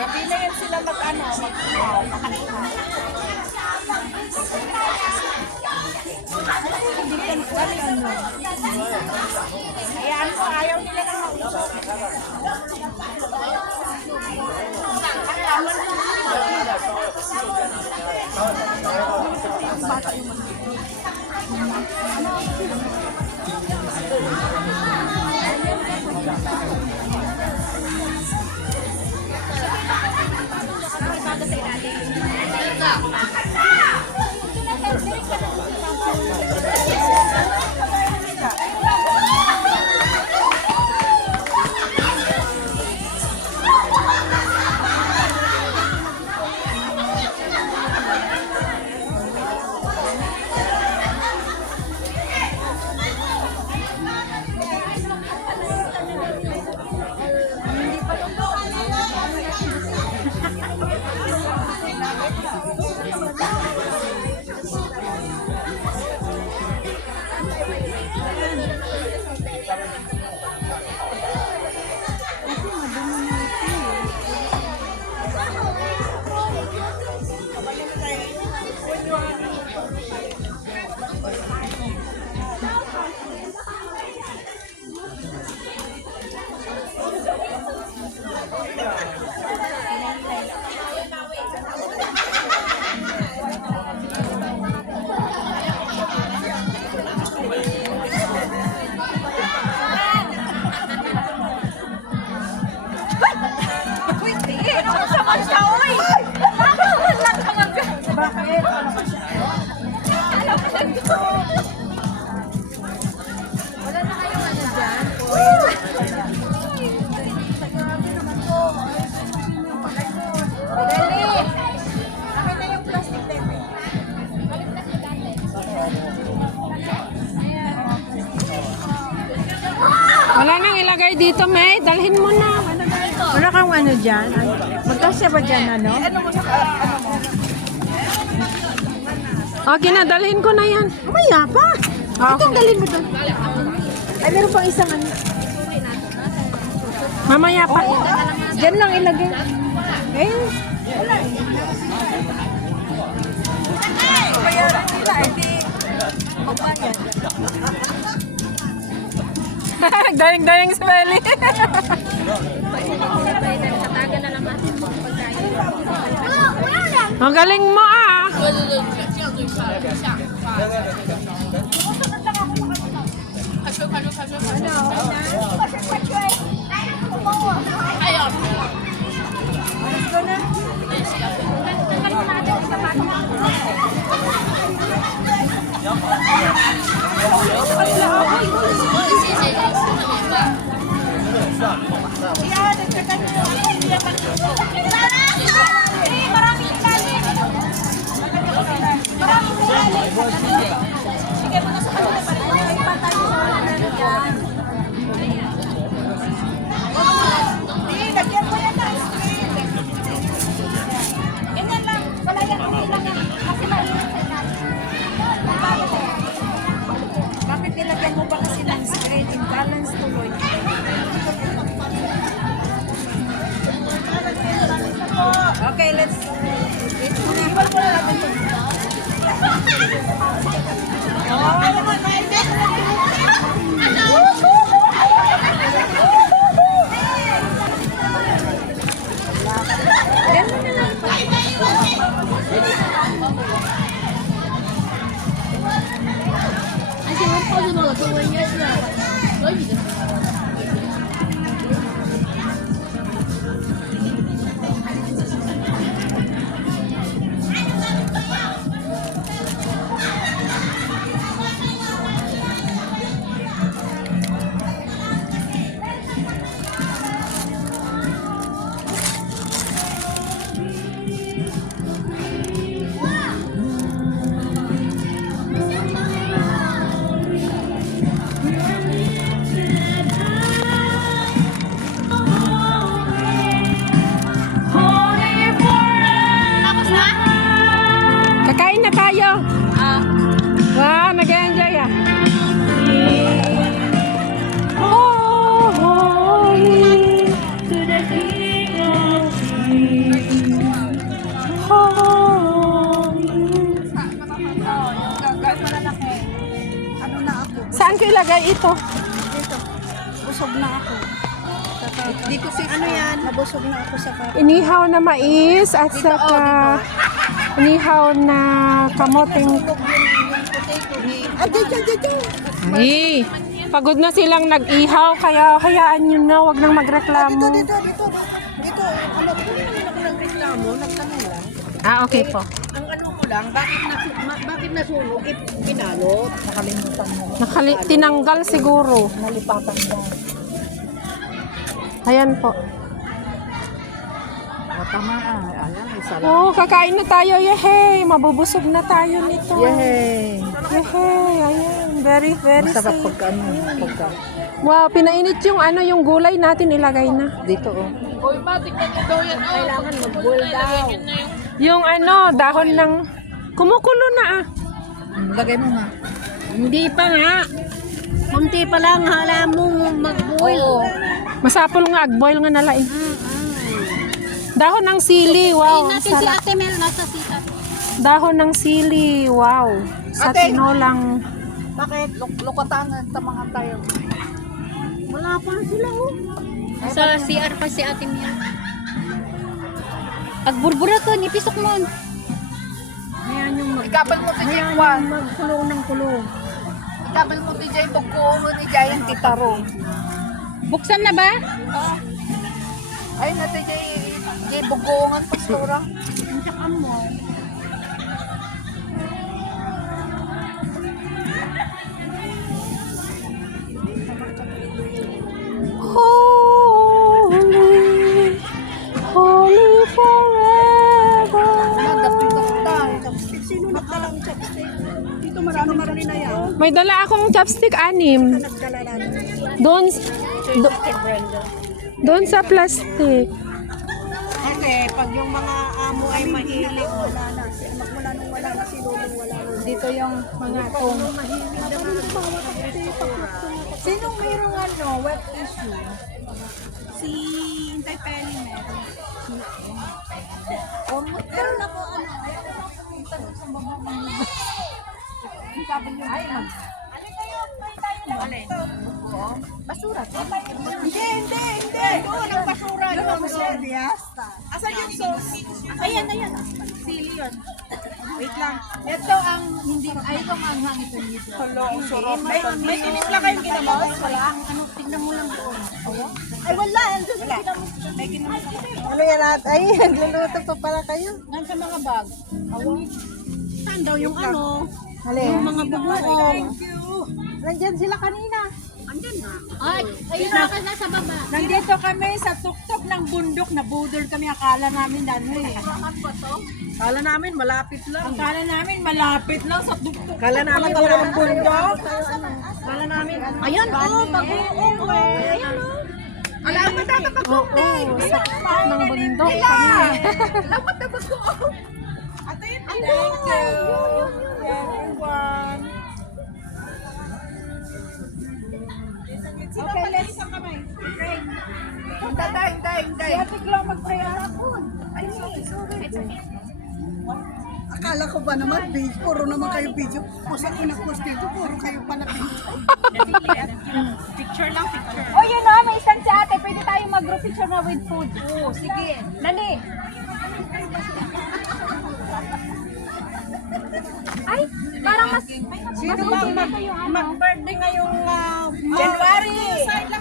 Kapilayan sila mag-ano. Ayan ko, ayaw nila ng mausap. Wala na kayong ano dyan? Dali! Akin na yung plastic tape. Wala nang ilagay dito, May. Dalhin mo na. Wala kang ano dyan? Magkasya ba dyan ano? Okay na, dalhin ko na yan. Mamaya pa! Itong dalhin mo doon. Ay, meron pang isang ano. Mamaya pa. Diyan lang ilagay. Eh, wala eh. Bayaran nila, hindi. Magbayad. Dayang-dayang si Meli. Ang galing mo ah. Bakit nilagyan mo ba kasi ng screen? Imbalance tuloy. Okay, let's... Ibal mo na natin ito. Ganun na lang.而且我泡这个中文应该是俄语的。ilagay ito? Busog na ako. Dito si ano yan? Nabusog na ako sa kape. Inihaw na mais at saka inihaw na kamoting. Ay, pagod na silang nag-ihaw kaya hayaan nyo na, wag nang magreklamo. Dito. Ano, dito ako nagreklamo, nagtanong lang. Ah, okay po. Ang ano ko lang, bakit nasunog? Pinalot. Nakalimutan mo. Tinanggal siguro. Nalipatan mo. Ayan po. O, tama ayan, isa lang. Oh, kakain na tayo. Yehey! Mabubusog na tayo nito. Yay! Yehey! Ayan. Very, very Masarap safe. pagka ano, pagka Wow, pinainit yung yung gulay natin ilagay na. dito oh. Kailangan mag-boil daw. Yung dahon ng kumukulo na ah. Lagay mo nga. Hindi pa nga. Kunti pa lang hala mo mag-boil. Masapol nga, agboil nga nalain. Dahon ng sili, wow. ang Natin si sarap. Ate Mel nasa sita. Dahon ng sili, wow. Sa Ate. tinolang. Bakit? Lukatan sa mga tayo. Wala pa sila oh. Sa CR pa si Ate Mel. Pag burbura ko, nipisok mo. Ayan yung Ikabal mo ti Jay Juan. magkulong ng kulong. Ikabal mo ti Jay Tugkuong ni Jay ang titaro. Buksan na ba? Ay, natin Jay Bugongan pastora. Holy, holy forever. Chopstick. Sino nagdalang chopstick? Dito marami na yan. May dala akong chopstick 6. Nagdala na. Doon sa plastic. Kasi pag yung mga amo ay mahilig, wala na. Magmula nung wala na, si Lulong wala na. Dito yung mga tong. Sinong mayroong wet issue? Si Intay Penny meron. Pero na po tanong sa mga sabi niyo, ay basura. Hindi. Doon ang basura. Doon ang basura. Asan yung sauce? Ayan. Sili yun. Wait lang. Ito ang hindi, ay itong anghang ito dito. Hello, sarap. May tinis lang kayong ginamos? Wala. Ano, tignan mo lang doon. Ay, wala. May ginamos. Ano yan lahat? Ay, nagluluto pa pala kayo. Nan sa mga bag. Saan daw yung ano? Yung mga bubuong. Thank you. Nandyan sila kanina. Ay, ayun na ka nasa baba. Nandito kami sa tuktok ng bundok na budol kami. Akala namin Akala namin malapit lang. Akala namin malapit lang sa tuktok. Akala namin walang bundok. Akala namin. Ayun, pag-uong. Ayun, Alam mo tayo pag-uong. Sa tuktok ng bundok kami. Dapat na pag-uong. Thank you. Everyone. Okay, let's pray. Hindi. Siya biglang mag-pray ako. Ay, sorry. Akala ko ba naman, puro naman kayo video. Kung saan ko na-post dito, puro kayo pa na video. Picture lang. Oh, yun o, may isang si ate. Pwede tayo mag-group picture na with food. Oo, sige. Dali. Ay, parang mas... Sino ba mag-birthday ngayong January?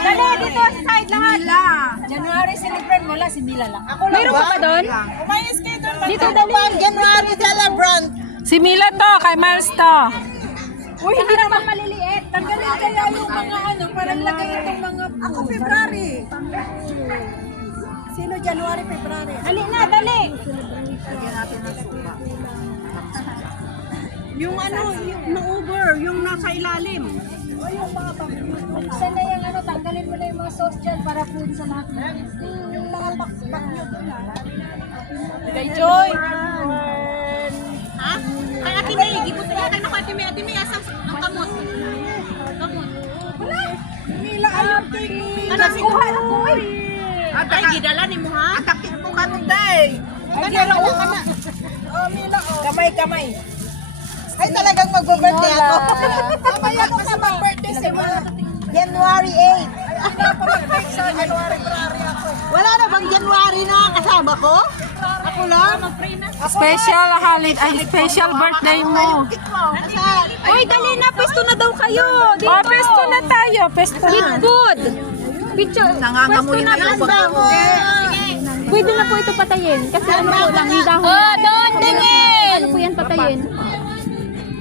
Dali, dito sa side lahat. Mila. January celebrant wala si Mila lang. Ako lang Mayroon ka ba doon? Umayos kayo doon. Dito, dali. January celebrant. Si Mila to, kay Miles to. Uy, hindi naman maliliit. Tanggalin kaya yung mga parang lagay itong mga... Ako February. Sino January, February? Dali na, dali. Yung yung na-over, yung nasa ilalim. O yung mga Buksan na yung tanggalin mo na yung mga sauce dyan para food sa lahat. yung mga bakbak nyo doon Kay Joy! Ha? Kay Ate May, gibot na yan. Kay naku Ate May, asang ang kamot. Kamot. Mila, alam kay Ano si Kuha? Ay, gidala ni mo ha? Atakit mo ka nun, day! Ay, gidala ka na. Oh, Mila, oh. Kamay. Ay, talagang magbe-birthday ako. Mamaya ko sa mag-birthday si January 8. Wala na bang January na kasama ko? Ako lang? Special holiday, special birthday mo. Uy, dali na. Pwesto na daw kayo. Oh, pesto na tayo, pesto na. Good. Picture. Nangangamoy na yung bango. Pwede na po ito patayin. Kasi ano po lang, yung dahon. Oh, doon tingin! Ano po yan patayin?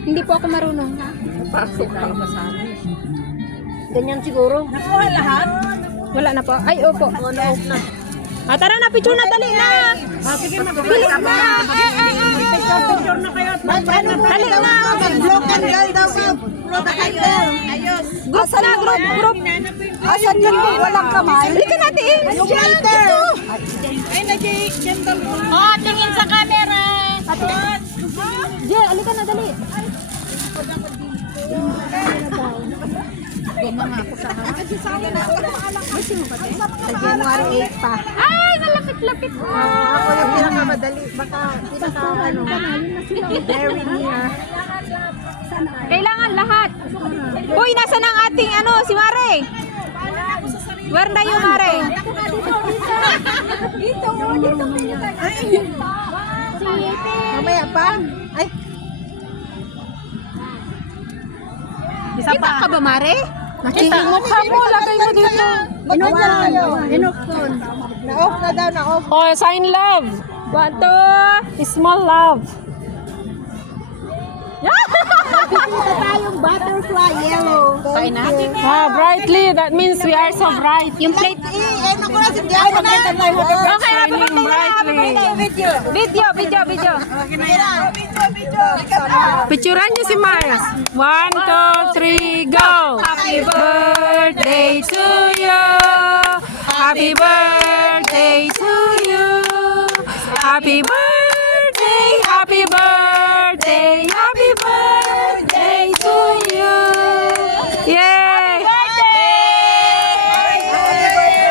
Hindi po ako marunong. Ganyan siguro. Nakuha lahat? Wala na po. Ay, opo. Tara na, picture na, dali na. Sige, mag-bilis na. Picture na kayo. Dali na. Mag-vlog and girl daw kayo. Vlog and girl. Ayos. Group na, group. Asan yun? Walang kamay. Halika natin. Yung lighter. Ay, nag-gentle mo. Oh, tingin sa camera. Jay, halika na, dali. January 8 pa. Ay, malapit-lapit na. Ako yung pinakamadali. Baka very near. Kailangan lahat. Uy, nasa ng ating si Mare? Where na yung Mare? Dito. Mamaya pa. Ay. Kita ka ba, Mare? Nakikimukha mo, lagay mo dito. Inoff na kayo. Inoff phone. Na-off na daw, na-off. Oh, sign love. 1, 2. Small love. Ito tayong butterfly yellow. Kain natin. Brightly, that means we are so bright. Yung plate. Naku na, si Diana na. Okay, happy birthday na. Happy Brightly. birthday. Video. Picturean niyo si Mars. 1, 2, 3, go! Happy birthday to you. Happy birthday to you. Happy birthday, happy birthday, happy birthday to you. Yay!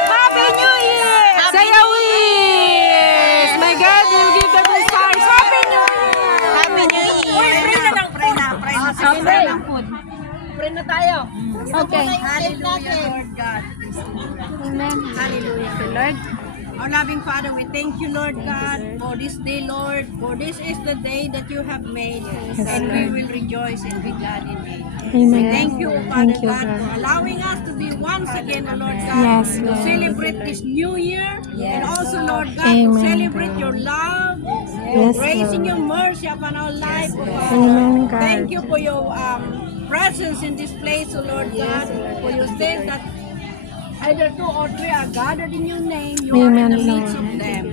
Happy New Year. Say a wish! My God will give the good stars. Happy New Year! Happy New Year. Pray na. Okay. Pray na tayo. Okay. Hallelujah, Lord God. Amen. Hallelujah. Lord. Our loving Father, we thank you, Lord God, for this day, Lord. For this is the day that you have made, and we will rejoice and be glad in it. Amen. Thank you, Father God, for allowing us to be once again, O Lord God, Yes, to Lord. celebrate this new year, and also, Lord God, Amen, to celebrate your love, your Yes, grace, and Lord. your mercy upon our life, O Father. Amen, God. Thank you for your presence in this place, O Lord God, for you said that either 2 or 3 are gathered in your name, you are in Amen, the midst Lord. of them.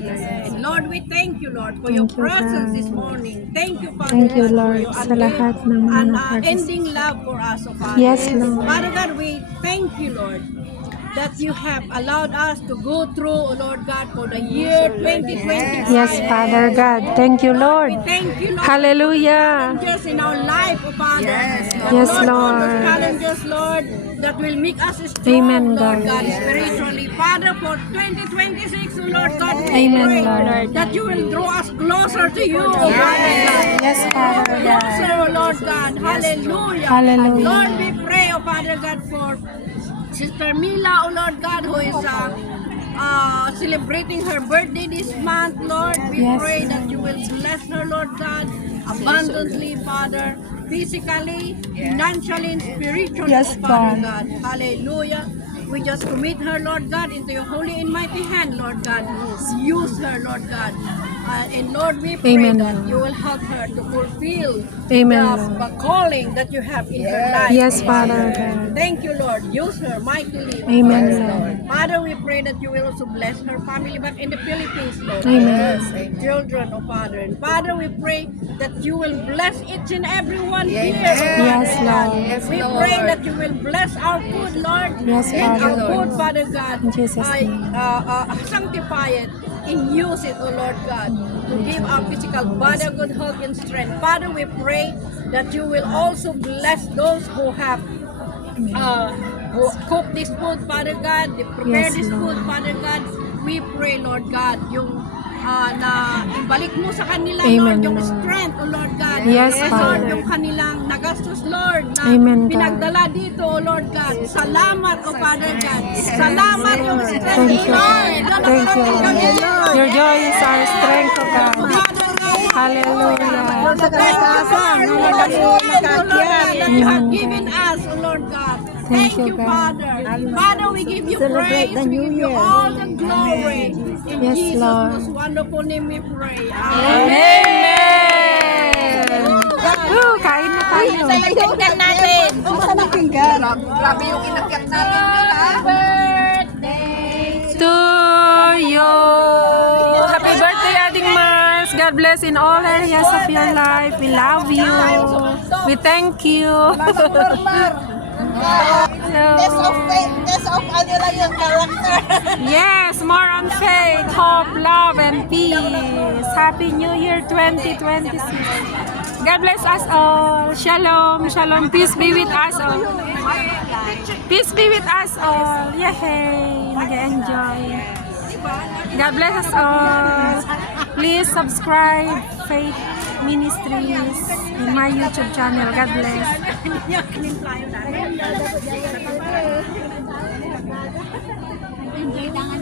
And Lord, we thank you, Lord, for your Thank you, presence God. this morning. Thank you, Father. Thank you, God, Lord, for your sa lahat ng mga unending love for us, O Father. Yes, Lord. Father God, we thank you, Lord, that you have allowed us to go through, O Lord God, for the year 2025. Yes, Father God. Thank you, Lord. We thank you, Lord, Hallelujah. challenges in our life, O Father. Yes, Lord. All those Lord. challenges, Lord, that will make us strong, Amen, Lord God. God, spiritually. Father, for 2026, O Lord God, we Amen, pray Lord. that you will draw us closer to you, O Father God. Yes, Father God. Closer, O Lord God. Hallelujah. Hallelujah. Lord, we pray, O Father God, for Sister Mila, O Lord God, who is celebrating her birthday this month, Lord. We Yes. pray that you will bless her, Lord God, abundantly, Father, physically, financially, and spiritually, Yes, O Father God. God. Hallelujah. We just commit her, Lord God, into your holy and mighty hand, Lord God. Use her, Lord God. And Lord, we pray Amen, that Lord. you will help her to fulfill Amen, the calling that you have in her life. Yes, O Father God. Thank you, Lord. Use her mightily. O Amen, Father. Lord. Father, we pray that you will also bless her family back in the Philippines, Lord. Amen. Children, oh Father. And Father, we pray that you will bless each and every one here, oh Father. Yes, Lord. We pray that you will bless our food, Lord. Yes, and Father. our food, Father God. In Jesus' name. Sanctify it and use it, oh Lord God, to give our physical body good health and strength. Father, we pray that you will also bless those who have who cook this food, Father God, they prepare Yes, this Lord. food, Father God. We pray, Lord God, yung na ibalik mo sa kanila, Amen, Lord, yung Lord. strength, O Lord God. Yes, Lord, Father. yung kanilang nagastos, Lord, na Amen, God. pinagdala dito, O Lord God. Salamat, O Father God. Salamat yung strength, Thank you. Lord. Thank you, Lord. Your joy is our strength, O God. Father God, Hallelujah. Sa kalakasan, na nagkakiyat. that you have given us, O Lord God. Thank Thank you, you, God. Father. Father, we give you Celebrate praise. the We New give you Year. all the glory. In Yes, Jesus' Lord. most wonderful name we pray. Amen. Amen! Woo, kain na tayo. Pinggan natin. Ang sana pinggan. Grabe yung inakyat natin yun, ha? To you. Happy birthday, Ading Mars. God bless in all areas of your life. We love you. We thank you. Test of Hello. faith. Test of ano lang yung character. Yes, more on faith, hope, love, and peace. Happy New Year 2026. God bless us all. Shalom, shalom. Peace be with us all. Peace be with us all. Yay! Nag-enjoy. God bless us all. Please subscribe Faith Ministries in my YouTube channel. God bless. Enjoy lang ang